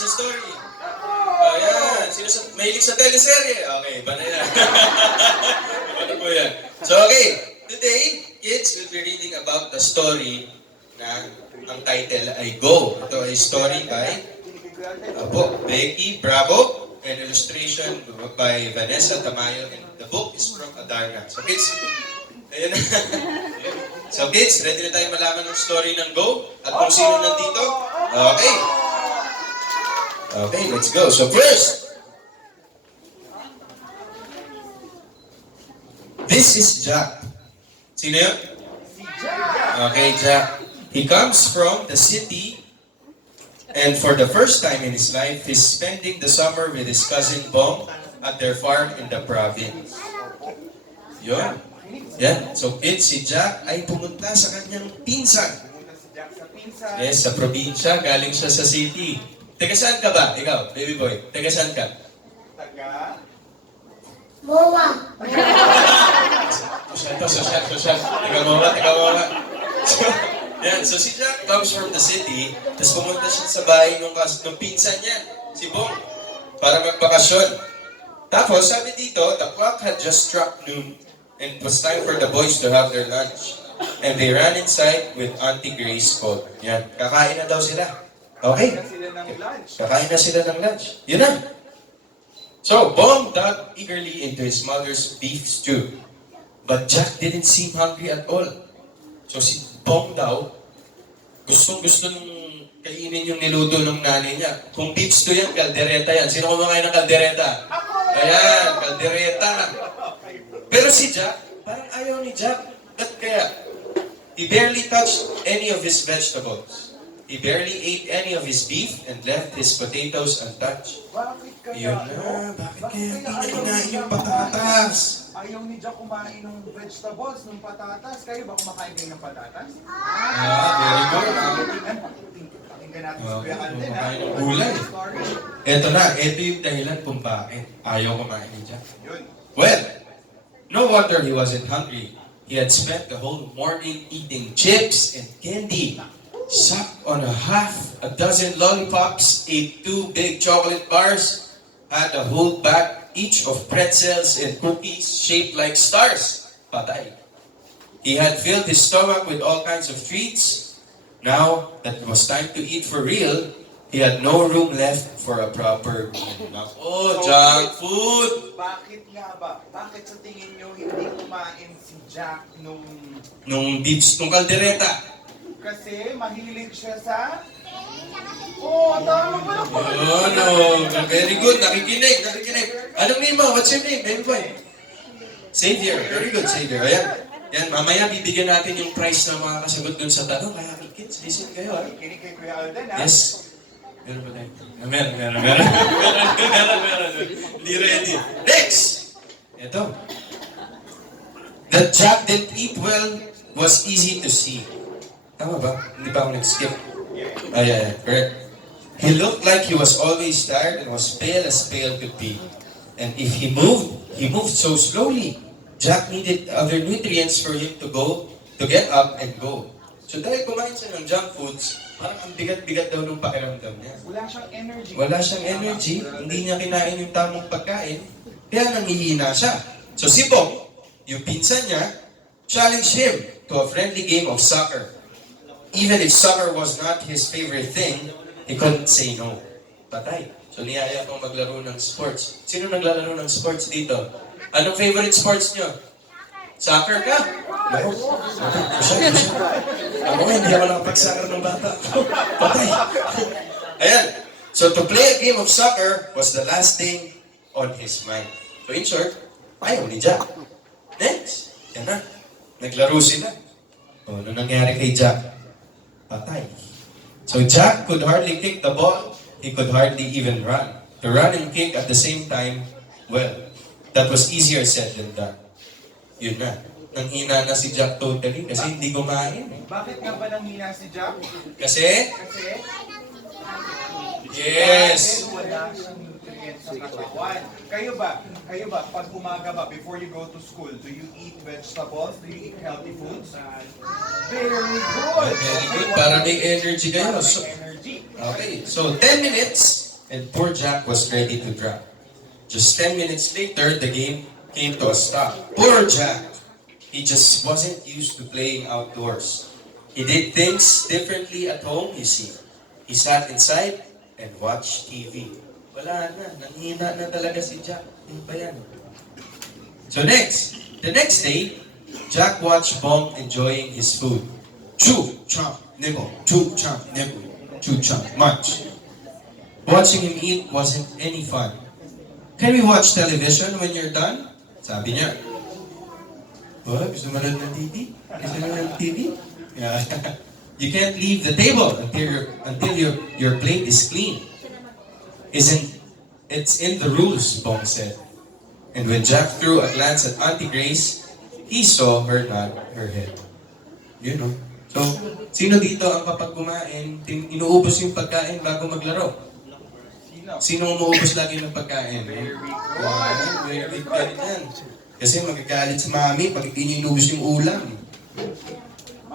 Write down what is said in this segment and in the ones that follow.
sa story? Ayan. Sino sa, mahilig sa teleserye? Okay, iba na yan. Iba na po yan. So, okay. Today, kids will be reading about the story na ang title ay Go. Ito ay story by Becky Bravo and illustration by Vanessa Tamayo, and the book is from Adarna. So, kids, ayan na. So, kids, ready na tayo malaman ng story ng Go? At kung sino nandito? Okay. Okay, let's go. So first, this is Jack. Sino yun? Okay, Jack. He comes from the city, and for the first time in his life, he's spending the summer with his cousin Bong at their farm in the province. Yun. Yan. So kids, si Jack ay pumunta sa kanyang pinsan. Yes, sa probinsya. Galing siya sa city. Taga saan ka ba? Ikaw, baby boy. Taga saan ka? Taga? Mowa. Social. Taga Mowa. So, yan. So si Jack comes from the city, tapos pumunta siya sa bahay ng pinsan niya, si Bong, para magbakasyon. Tapos, sabi dito, the clock had just struck noon, and it was time for the boys to have their lunch. And they ran inside with Auntie Grace called. Yan. Kakain na daw sila. Okay. Kakain na sila ng lunch. Yun na. So, Bong dug eagerly into his mother's beef stew. But Jack didn't seem hungry at all. So, si Bong daw, gusto nung kainin yung niluto ng nanay niya. Kung beef stew yan, kaldereta yan. Sino kumakain ng kaldereta? Ayan, kaldereta. Pero si Jack, parang ayaw ni Jack. Ba't kaya? He barely touched any of his vegetables. He barely ate any of his beef and left his potatoes untouched. Bakit kaya? Yun na, bakit kaya hindi na kinain yung patatas? Ayaw ni Jack kumain ng vegetables, ng patatas. Kayo ba kumakain kayo ng patatas? Very good. Pakinggan natin si Kuya Alden, ha? Kumakain ng gulay. Ito na, ito yung dahilan kung bakit ayaw kumain ni Jack. Yun. Well, no wonder he wasn't hungry. He had spent the whole morning eating chips and candy, sucked on a dozen lollipops, ate 2 big chocolate bars, had a whole bag each of pretzels and cookies shaped like stars. Patay. He had filled his stomach with all kinds of treats. Now that it was time to eat for real, he had no room left for a proper meal. Oh, junk food! Bakit nga ba? Bakit sa tingin nyo hindi kumain si Jack nung Kaldereta. Kasi mahilig siya sa... tama ba Oh, very good. Nakikinig. Anong name mo? What's your name, baby boy? Xavier. Very good, Xavier. Ayan. Yan, mamaya bibigyan natin yung prize na mga kasagot dun sa tanong. Kaya kids, listen kayo, ha? Kinig kay Kuya Alden, ha? Yes. Meron ba tayo? Meron. Hindi ready. Next! Ito. That Jack didn't eat well was easy to see. Tama ba? Hindi ba ako nag-skip? Yeah, correct. He looked like he was always tired and was pale as pale could be. And if he moved so slowly. Jack needed other nutrients for him to get up and go. So dahil kumain siya ng junk foods, parang ang bigat-bigat daw ng pakiramdam niya. Wala siyang energy, hindi niya kinain yung tamang pagkain, kaya nangihina siya. So si Bong, yung pinsan niya, challenged him to a friendly game of soccer. Even if soccer was not his favorite thing, he couldn't say no. Patay. So niyaya kong maglaro ng sports. Sino naglalaro ng sports dito? Anong favorite sports nyo? Soccer ka? No. Ako hindi ako nakapag-soccer ng bata. Patay. Ayan. So to play a game of soccer was the last thing on his mind. So in short, ayaw ni Jack. Next. Yan na. Naglaro sila. Ano nangyari kay Jack? Patay. So Jack could hardly kick the ball. He could hardly even run. To run and kick at the same time, well, that was easier said than done. Yun na. Nanghina na si Jack totally kasi hindi kumain. Bakit nga ba nanghina si Jack? Kasi? Kasi? Yes! Wala siyang nutrients sa katawan. Kayo ba, pag umaga ba, before you go to school, do you eat vegetables? Do you eat healthy foods? Very good! Very good. Para may energy kayo. Para So, may energy. okay. So, 10 minutes and poor Jack was ready to drop. Just 10 minutes later, the game came to a stop. Poor Jack! He just wasn't used to playing outdoors. He did things differently at home, you see. He sat inside and watched TV. Wala na, nanghina na talaga si Jack. Ano ba yan? So the next day, Jack watched Bong enjoying his food. Chew, chomp, nibble, chew, chomp, nibble, chew, chomp, munch. Watching him eat wasn't any fun. Can we watch television when you're done? Sabi niya. Oh, gusto mo lang ng TV? Gusto mo lang ng TV? Yeah. You can't leave the table until your plate is clean. It's in the rules, Bong said. And when Jack threw a glance at Auntie Grace, he saw her nod her head. You know. So, sino dito ang kapag kumain, inuubos yung pagkain bago maglaro? Sino umuubos lagi ng pagkain? Very good. Very good yan. Kasi magagalit si mami pag hindi niya inubos yung ulam.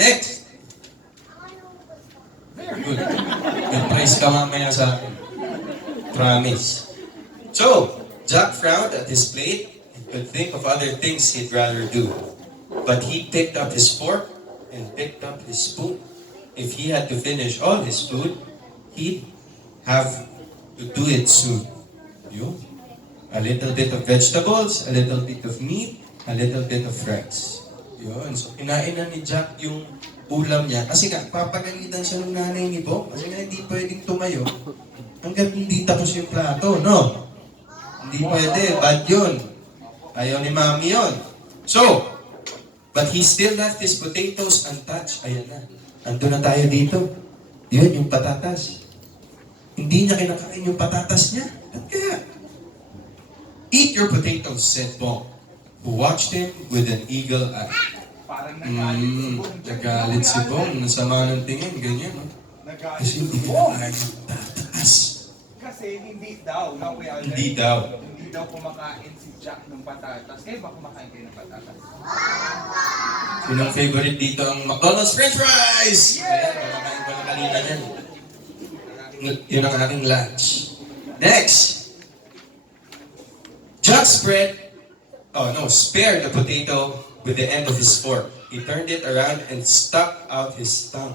Next! Very good. May price ka mamaya sa akin. Promise. So, Jack frowned at his plate and could think of other things he'd rather do. But he picked up his fork and picked up his spoon. If he had to finish all his food, he'd have to do it soon. Yun. A little bit of vegetables, a little bit of meat, a little bit of rice. Yun. So, kinain na ni Jack yung ulam niya. Kasi nga, papagalitan siya ng nanay ni Bong. Kasi nga, hindi pwedeng tumayo hanggang hindi tapos yung plato, no? Hindi pwede. Bad yun. Ayaw ni mami yun. So, but he still left his potatoes untouched. Ayan na. Ando na tayo dito. Yun, yung patatas. Hindi niya kinakain yung patatas niya. At kaya, eat your potatoes, said Bong, who watched him with an eagle eye. Parang nagalit Nagalit si Bong. Nasama ng tingin. Ganyan, no? Nagalit Kasi si hindi Bong. kinakain yung patatas. Kasi hindi daw, no, Kuya Alden? Hindi daw. Hindi daw kumakain si Jack ng patatas. Kayo ba kumakain kayo ng patatas? Sinong favorite dito ang McDonald's French fries? Ayan, kumakain ko na kanina yan. Yun ang aking lunch. Next! Jack spared the potato with the end of his fork. He turned it around and stuck out his tongue.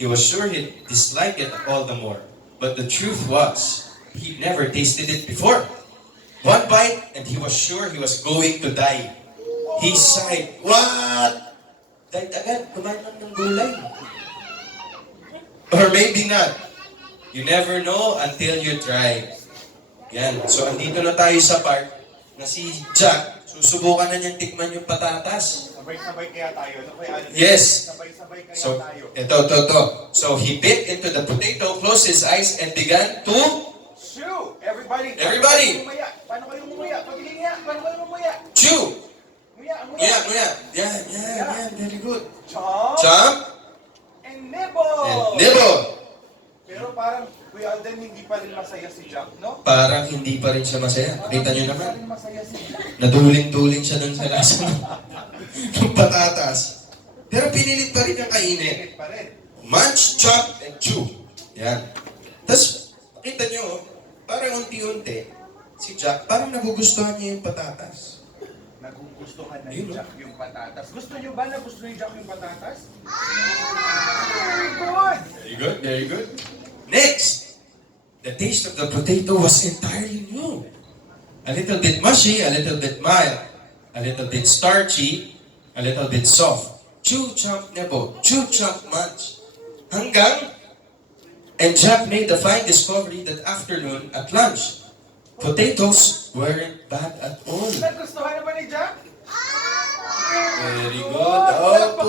He was sure he'd dislike it all the more. But the truth was, he'd never tasted it before. One bite, and he was sure he was going to die. He sighed, "What? Died agad, kumain lang ng gulay." Or maybe not. You never know until you try. Yan. So, andito na tayo sa part na si Jack, susubukan na niyang tikman yung patatas. Sabay-sabay kaya tayo, no, Kuya Alden? Yes. Sabay-sabay kaya So, tayo. ito. So, he bit into the potato, closed his eyes, and began to... Shoo! Everybody! Everybody! Paano kayo mumuya? Pagiging nga! Paano kayo mumuya? chew! Muya! Nguya. Yan. Very good. Chomp! Chomp And nibble! and nibble. Pero parang, Kuya Alden, hindi pa rin masaya si Jack, no? Parang hindi pa rin siya masaya. Kita nyo naman. Hindi pa rin masaya si Jack. Naduling-duling siya dun sa lasa ng patatas. Pero pinilit pa rin ang kainin. Pinit pa rin. Munch, chop, and chew. Yan. Tapos, kita nyo, parang unti-unti, si Jack, parang nagugustuhan niya yung patatas. Nagugustuhan na Yun, ni no? Jack yung patatas. Gusto niyo ba na gusto ni Jack yung patatas? Very good! Very good. Next, the taste of the potato was entirely new. A little bit mushy, a little bit mild, a little bit starchy, a little bit soft. Chew, chomp, nibble. Chew, chomp, munch. Hanggang, and Jack made the fine discovery that afternoon at lunch. Potatoes weren't bad at all. Nagustuhan na ba ni Jack? Very good. Opo.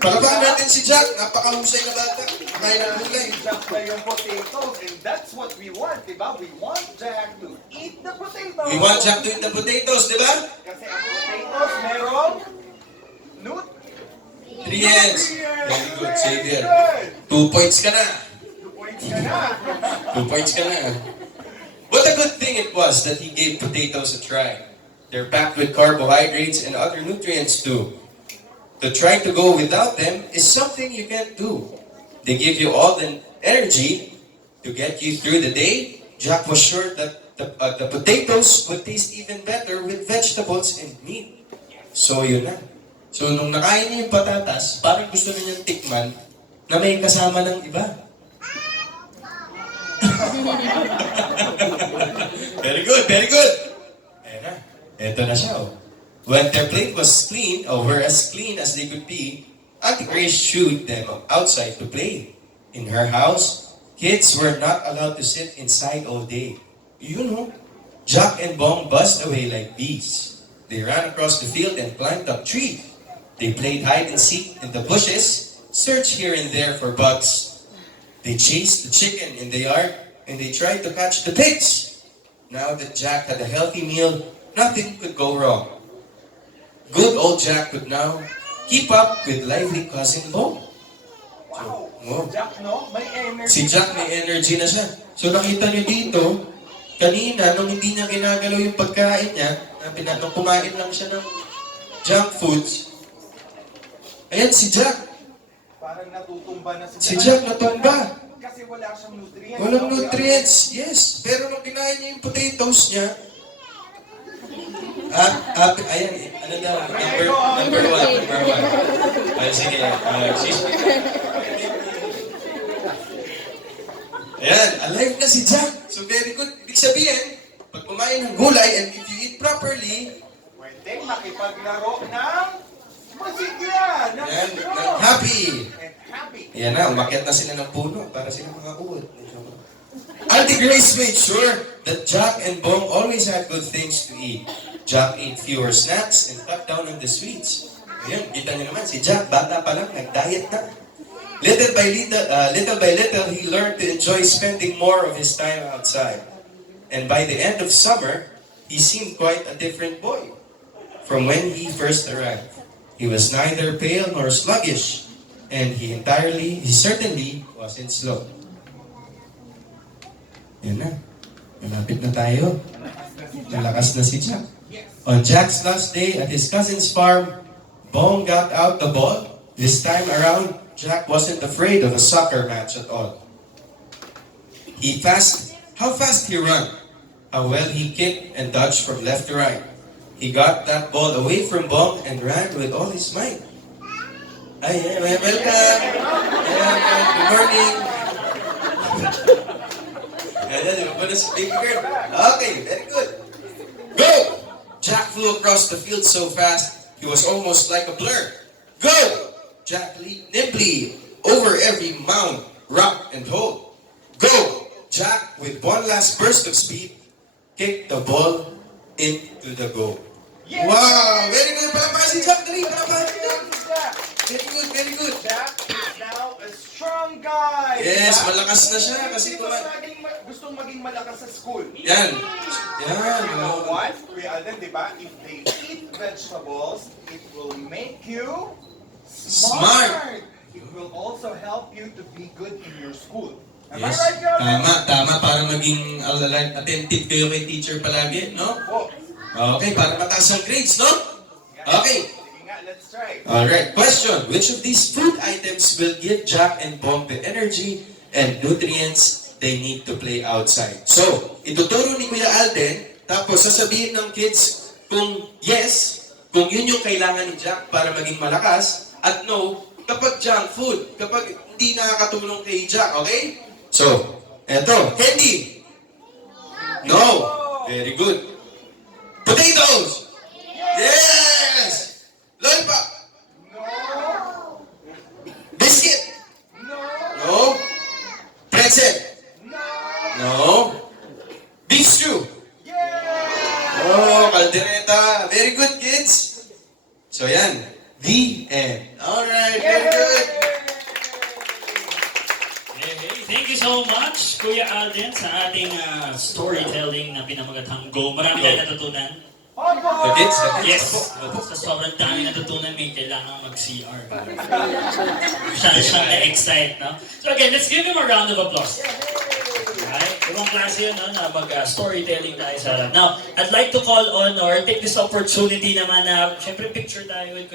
Palabahan natin si Jack. Napakahusay na bata. Kakain ng gulay. Jack na yung potatoes, and that's what we want, diba? We want Jack to eat the potatoes. We want Jack to eat the potatoes, di ba? Kasi ang potatoes merong nut. 3 ends. Very good, Xavier. Good. 2 points ka na. 2 points ka na. 2 points ka na. What a good thing it was that he gave potatoes a try. They're packed with carbohydrates and other nutrients too. To try to go without them is something you can't do. They give you all the energy to get you through the day Jack was sure that the potatoes would taste even better with vegetables and meat. So yun na. So nung nakain niya yung patatas, parang gusto na niyang tikman na may kasama ng iba. Very good, very good. Ayan na. Eto na siya, oh. When their plate was clean, or were as clean as they could be, Auntie Grace shooed them outside to play. In her house, kids were not allowed to sit inside all day. You know, Jack and Bong buzzed away like bees. They ran across the field and climbed up trees. They played hide and seek in the bushes, searched here and there for bugs. They chased the chicken in the yard, and they tried to catch the pigs. Now that Jack had a healthy meal, nothing could go wrong. Good old Jack could now keep up with lively cousin Bong. Wow! Oh. Jack, no? May energy. Si Jack may energy na siya. So nakita niyo dito, kanina nung hindi niya ginagalaw yung pagkain niya, nung kumain lang siya ng junk foods, ayan si Jack. Parang natutumba na Si Jack natumba. Kasi wala siyang nutrients. Walang nutrients, yes. Pero nung kinain niya yung potatoes niya, ayan, ano daw, number one. Ay, sige, excuse me. Ayan, alive na si Jack. So very good. Ibig sabihin, pag kumain ng gulay and if you eat properly, Pwede makipaglaro ng masigla, ng yan, strong, happy. and happy. Ayan na, umakyat na sila ng puno para sila makauod. Auntie Grace made sure that Jack and Bong always had good things to eat. Jack ate fewer snacks and cut down on the sweets. Ayan, kita niyo naman, si Jack, bata pa lang, nag-diet na. Little by little, he learned to enjoy spending more of his time outside. And by the end of summer, he seemed quite a different boy from when he first arrived. He was neither pale nor sluggish, and he certainly wasn't slow. Yan na. Malapit na tayo. Malakas na si Jack. On Jack's last day at his cousin's farm, Bong got out the ball. This time around, Jack wasn't afraid of a soccer match at all. How fast he ran, how well he kicked and dodged from left to right. He got that ball away from Bong and ran with all his might. Ay, welcome! Good morning! Okay, very good. Go! Jack flew across the field so fast, he was almost like a blur. Go! Jack leaped nimbly over every mound, rock, and hole. Go! Jack, with one last burst of speed, kicked the ball into the goal. Yes! Wow! Very good! Palamahan si Jack! Dali! Palamahan si Jack! Very good, very good. Jack is now a strong guy. Yes, diba? malakas na siya kasi gustong maging malakas sa school. Yan. You know Yan. what? Kuya Alden, di ba? If they eat vegetables, it will make you smart. It will also help you to be good in your school. Am I Yes. right, Kuya Alden? Tama. Para maging attentive kayo kay teacher palagi, no? Oh. Okay, para mataas ang grades, no? Okay. Sige nga, let's try. Alright, question. Which of these food items will give Jack and Bong the energy and nutrients they need to play outside? So, ituturo ni Kuya Alden, tapos sasabihin ng kids kung yes, kung yun yung kailangan ni Jack para maging malakas, at no, kapag junk food, kapag hindi nakakatulong kay Jack, okay? So, eto, candy. No. Very good. Potatoes. Yes. Lollipop. No. Biscuit. No. No. Pretzel. No. No. Beef stew. Yeah. Oh, caldereta. Very good, kids. So yan. The end. Alright, very good. Thank you so much, Kuya Alden, sa ating storytelling na pinamagathang Go. Marami na natutunan. The kids, the kids. Yes. Sa sobrang dami natutunan, may kailangan mag-CR. Siya na-excite, no? So again, let's give him a round of applause. Right? Ibang klase yun, no? Na mag-storytelling tayo sa harap. Now, I'd like to call on or take this opportunity naman na, syempre picture tayo with